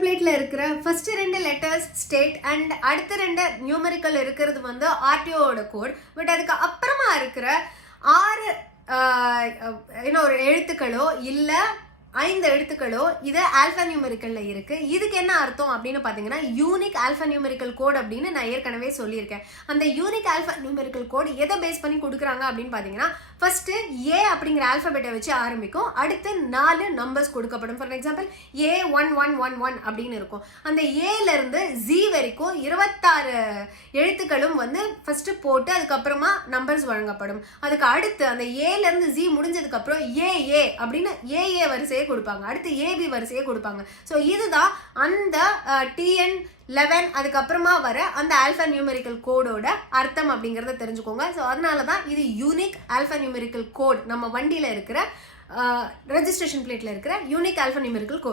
Number பிளேட்ல இருக்கிற first 2 letters state and அடுத்த 2 நியூமெரிக்கல் இருக்கிறது வந்து ஆர்டிஓட கோட். பட் அதுக்கு அப்புறமா இருக்கிற 6 ஒரு எழுத்துக்களோ இல்லை 5 எழுத்துக்களோ இது ஆல்ஃபா நியூமெரிக்கல்ல இருக்கு. இதுக்கு என்ன அர்த்தம் அப்படின்னு பாத்தீங்கன்னா யூனிக் ஆல்ஃபா நியூமெரிக்கல் கோட் அப்படின்னு நான் ஏற்கனவே சொல்லியிருக்கேன். அந்த யூனிக் ஆல்ஃபா நியூமெரிக்கல் கோட் எதை பேஸ் பண்ணி கொடுக்குறாங்க அப்படின்னு பாத்தீங்கன்னா ஃபர்ஸ்ட் ஏ அப்படிங்கிற ஆல்ஃபபெட்டை வச்சு ஆரம்பிக்கும். அடுத்து 4 நம்பர்ஸ் கொடுக்கப்படும். ஃபார் எக்ஸாம்பிள் A1111 அப்படின்னு இருக்கும். அந்த ஏல இருந்து ஜி வரைக்கும் 26 எழுத்துக்களும் வந்து ஃபர்ஸ்ட் போட்டு அதுக்கப்புறமா நம்பர்ஸ் வழங்கப்படும். அதுக்கு அடுத்து அந்த ஏல இருந்து ஜி முடிஞ்சதுக்கு அப்புறம் ஏ அப்படின்னு ஏ வரிசை கொடுப்பாங்க. அடுத்து ஏபி வரிசையை கொடுப்பாங்க. ஸோ இதுதான் அந்த TN11 அதுக்கப்புறமா வர அந்த ஆல்ஃபா நியூமெரிக்கல் கோடோட அர்த்தம் அப்படிங்கிறத தெரிஞ்சுக்கோங்க. ஸோ அதனால தான் இது யூனிக் ஆல்ஃபா நியூமெரிக்கல் கோட். நம்ம வண்டியில் இருக்கிற ரெஜிஸ்ட்ரேஷன் பிளேட்ல இருக்கிற யூனிக் ஆல்ஃபா நியூமெரிக்கல் கோட்.